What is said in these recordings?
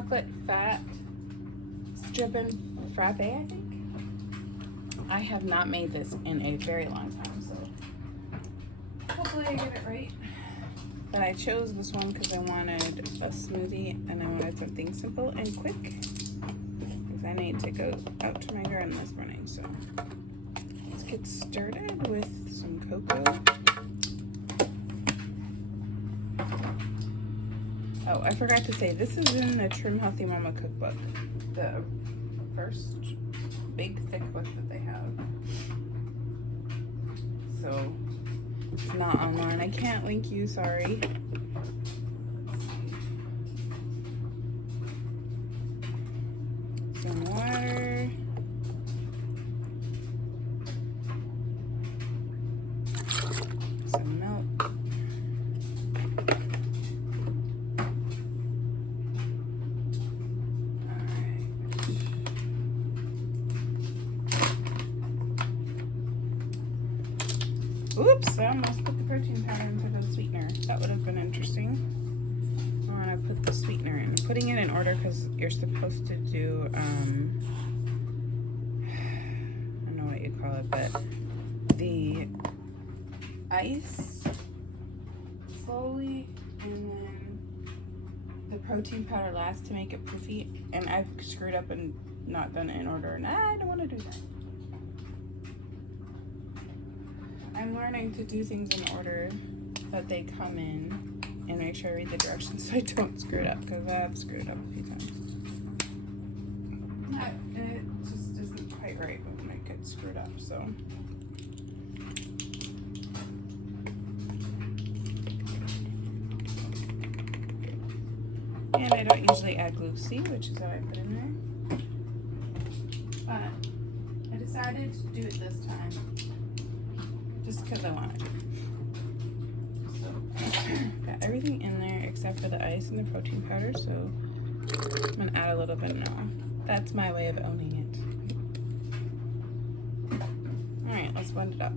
chocolate fat stripping frappe, I think. I have not made this in a very long time, so hopefully I get it right. But I chose this one because I wanted a smoothie and I wanted something simple and quick because I need to go out to my garden this morning. So let's get started with some cocoa. Oh, I forgot to say, this is in the Trim Healthy Mama cookbook. The first big thick book that they have. So it's not online. I can't link you, sorry. Some water. Some milk. Oops, I almost put the protein powder into the sweetener. That would have been interesting. I want to put the sweetener in. I'm putting it in order because you're supposed to do, I don't know what you call it, but the ice slowly and then the protein powder last to make it poofy. And I've screwed up and not done it in order. And I don't want to do that. I'm learning to do things in order that they come in and make sure I read the directions so I don't screw it up, because I have screwed it up a few times. It just isn't quite right when it gets screwed up, so. And I don't usually add glucose, which is what I put in there. But I decided to do it this time. Just because I wanted to. So, got everything in there except for the ice and the protein powder, so I'm going to add a little bit now. That's my way of owning it. Alright, let's blend it up.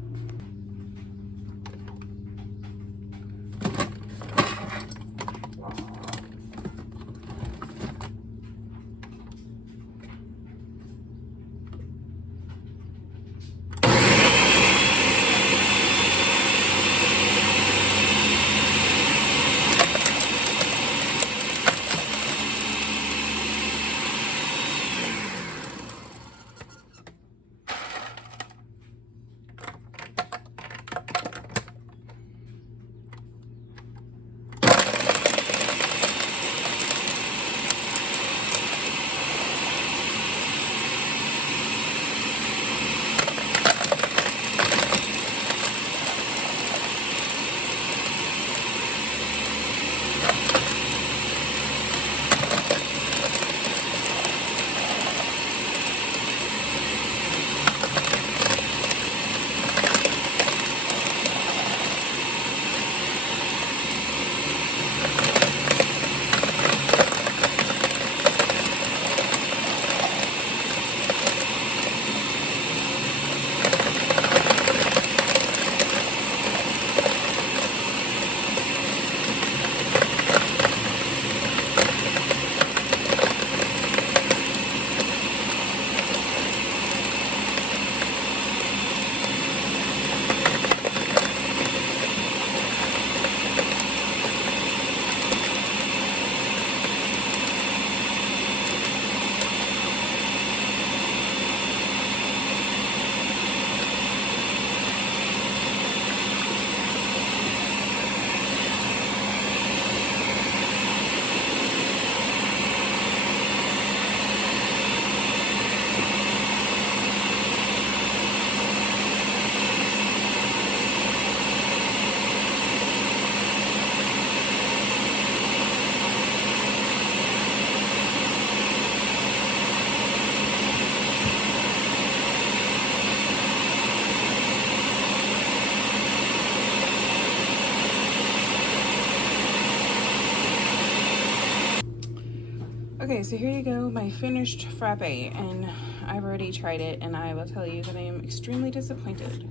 Okay, so here you go, my finished frappe, and I've already tried it, and I will tell you that I am extremely disappointed.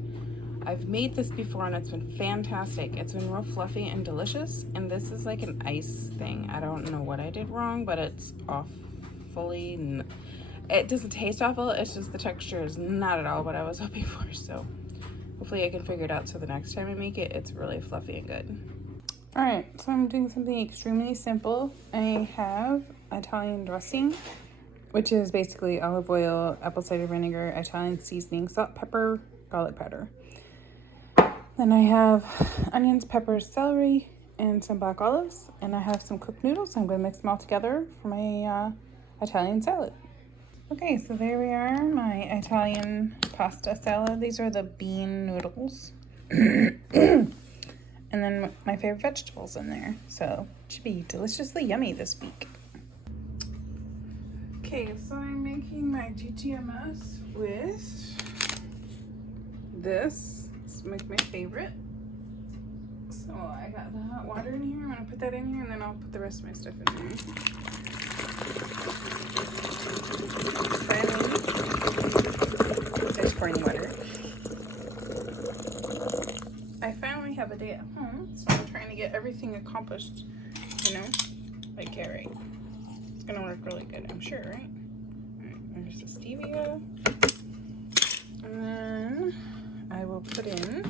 I've made this before and it's been fantastic. It's been real fluffy and delicious, and this is like an ice thing. I don't know what I did wrong, but it's awfully, it doesn't taste awful, it's just the texture is not at all what I was hoping for, so hopefully I can figure it out so the next time I make it, it's really fluffy and good. Alright, so I'm doing something extremely simple. I have Italian dressing, which is basically olive oil, apple cider vinegar, Italian seasoning, salt, pepper, garlic powder. Then I have onions, peppers, celery, and some black olives. And I have some cooked noodles. I'm going to mix them all together for my Italian salad. Okay, so there we are, my Italian pasta salad. These are the bean noodles. And then my favorite vegetables in there. So it should be deliciously yummy this week. Okay, so I'm making my GGMS with this. It's like my favorite. So I got the hot water in here. I'm gonna put that in here and then I'll put the rest of my stuff in there. There's pouring water. I finally have a day at home, so I'm trying to get everything accomplished, you know, by carrying. It's gonna work really good, I'm sure, right? Alright, there's the stevia. And then I will put in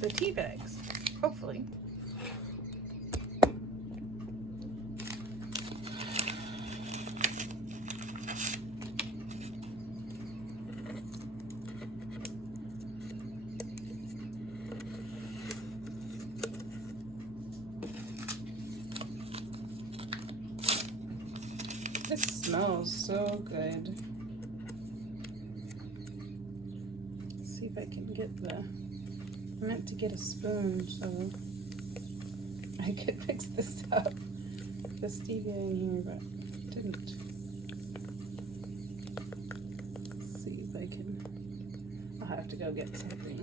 the tea bags, hopefully. This smells so good. Let's see if I can get the, I meant to get a spoon so I could mix this up. The stevia in here, but didn't. Let's see if I can, I'll have to go get something.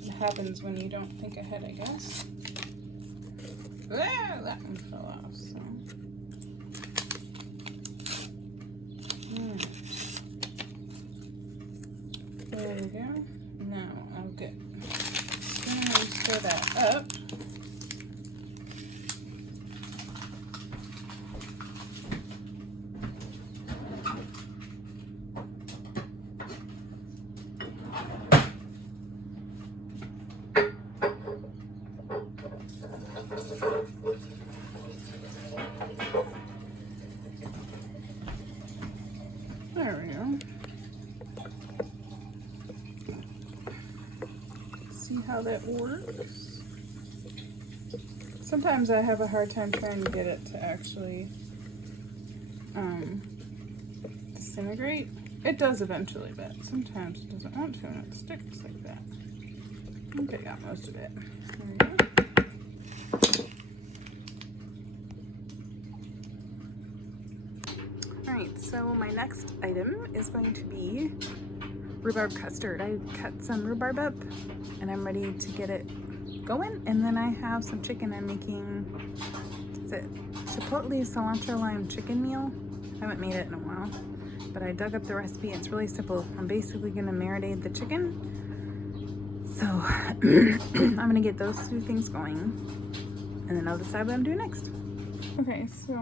What happens when you don't think ahead, I guess. Ah, that one fell off, so. There we go. Now I'll get, gonna stir that up. There we go. See how that works. Sometimes I have a hard time trying to get it to actually disintegrate. It does eventually, but sometimes it doesn't want to and it sticks like that. Okay, got most of it. There we go. Alright, so my next item is going to be rhubarb custard. I cut some rhubarb up and I'm ready to get it going. And then I have some chicken. I'm making, is it Chipotle cilantro lime chicken meal? I haven't made it in a while, but I dug up the recipe. It's really simple. I'm basically gonna marinate the chicken. So I'm gonna get those two things going and then I'll decide what I'm doing next. Okay, so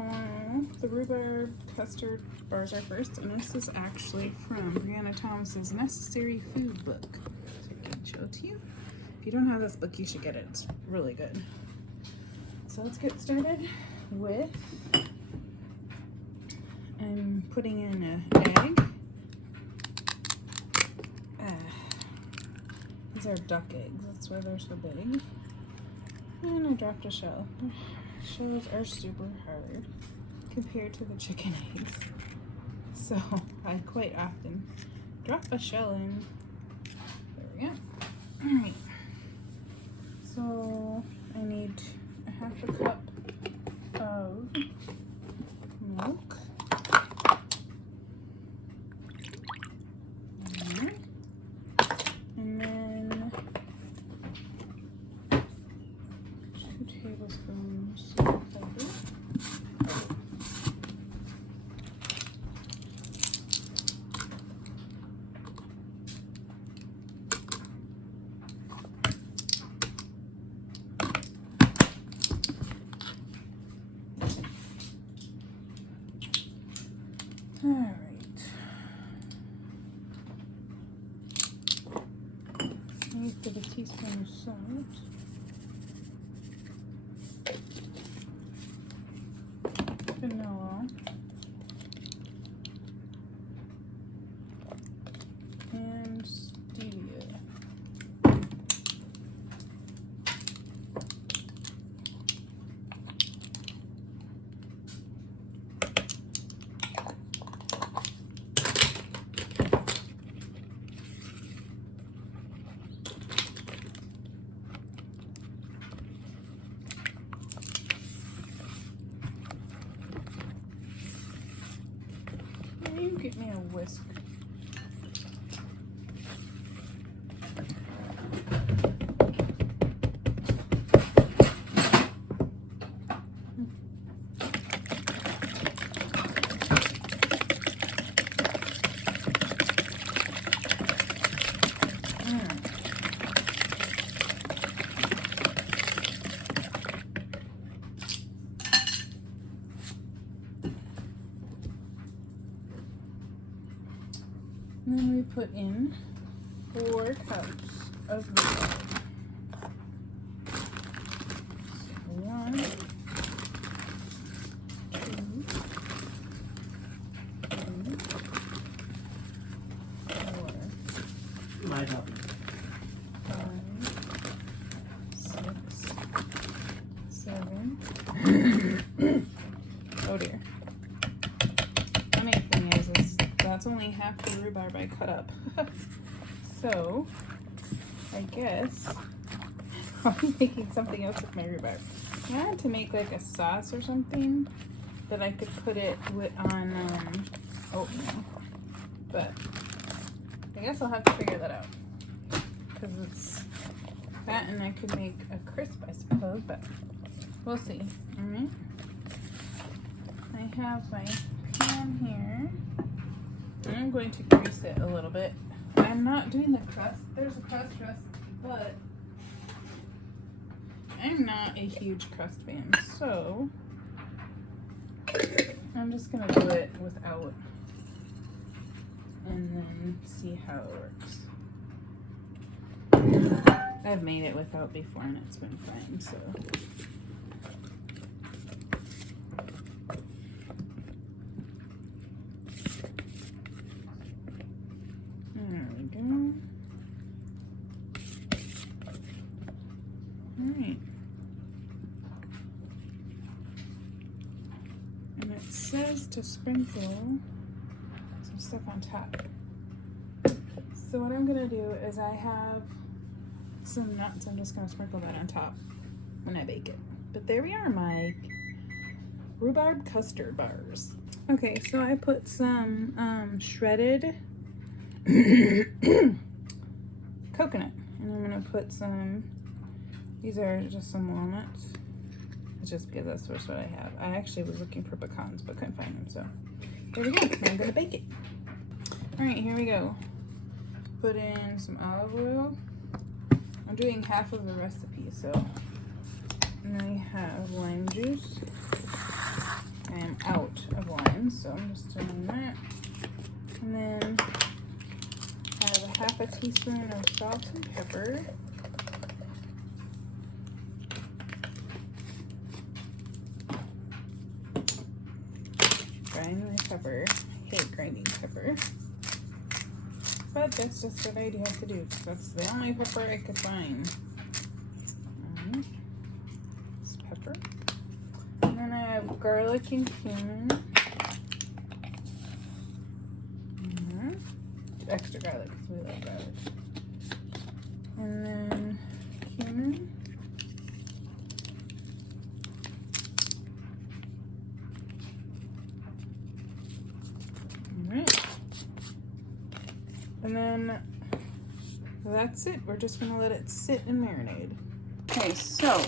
the rhubarb custard bars are first, and this is actually from Brianna Thomas's Necessary Food book. So I can show it to you. If you don't have this book, you should get it. It's really good. So let's get started with, I'm putting in an egg. These are duck eggs, that's why they're so big. And I dropped a shell. Shells are super hard compared to the chicken eggs, so I quite often drop a shell in. There we go. Alright, so I need a half a cup of milk. And then 2 tablespoons of butter. Alright. Use a teaspoon of salt. Vanilla. And stevia. You get me a whisk. And then we put in 4 cups of rhubarb. So 1, 2, 3, 4, Light up. 5, 6, 7. Oh dear. Funny thing is that's only half the rhubarb I cut up. So, I guess I'll be making something else with my rhubarb. I had to make like a sauce or something that I could put it on oatmeal. But I guess I'll have to figure that out. Because it's that, and I could make a crisp, I suppose, but we'll see. Alright. I have my pan here. I'm going to grease it a little bit. I'm not doing the crust. There's a crust, but I'm not a huge crust fan, so I'm just gonna do it without and then see how it works. I've made it without before and it's been fine, so. There we go. Alright. And it says to sprinkle some stuff on top. So what I'm gonna do is I have some nuts. I'm just gonna sprinkle that on top when I bake it. But there we are, my rhubarb custard bars. Okay, so I put some shredded coconut, and I'm gonna put some, these are just some walnuts. It's just because that's what I have. I actually was looking for pecans but couldn't find them, so there we go. Now I'm gonna bake it. All right, here we go. Put in some olive oil. I'm doing half of the recipe, so. And I have lime juice. I am out of lime, so I'm just doing that. And then I have a half a teaspoon of salt and pepper. Grind my pepper. I hate grinding pepper. But that's just what I have to do, because that's the only pepper I could find. This pepper. And then I have garlic and cumin. Extra garlic, because we like garlic. And then cumin. Alright. And then that's it. We're just going to let it sit and marinate. Okay, so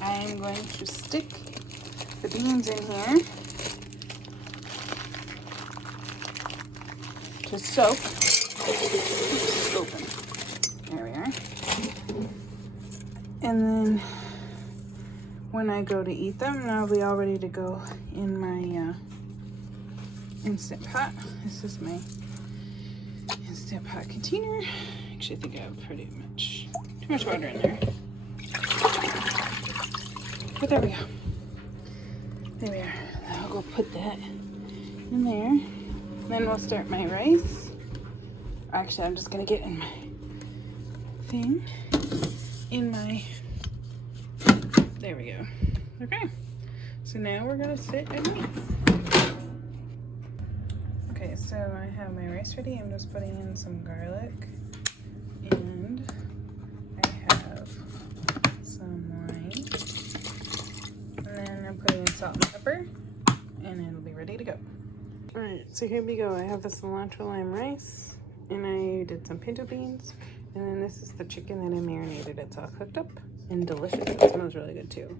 I am going to stick the beans in here to soak. Oops, open. There we are. And then when I go to eat them. And I'll be all ready to go in my Instant Pot. This is my Instant Pot container. Actually, I think I have pretty much too much water in there. But there we go. There we are. I'll go put that in there. Then we'll start my rice. Actually, I'm just gonna get in my thing. There we go. Okay. So now we're gonna sit and wait. Okay, so I have my rice ready. I'm just putting in some garlic. And I have some wine. And then I'm putting in salt and pepper. And it'll be ready to go. Alright, so here we go. I have the cilantro lime rice. And I did some pinto beans. And then this is the chicken that I marinated. It's all cooked up and delicious. It smells really good too.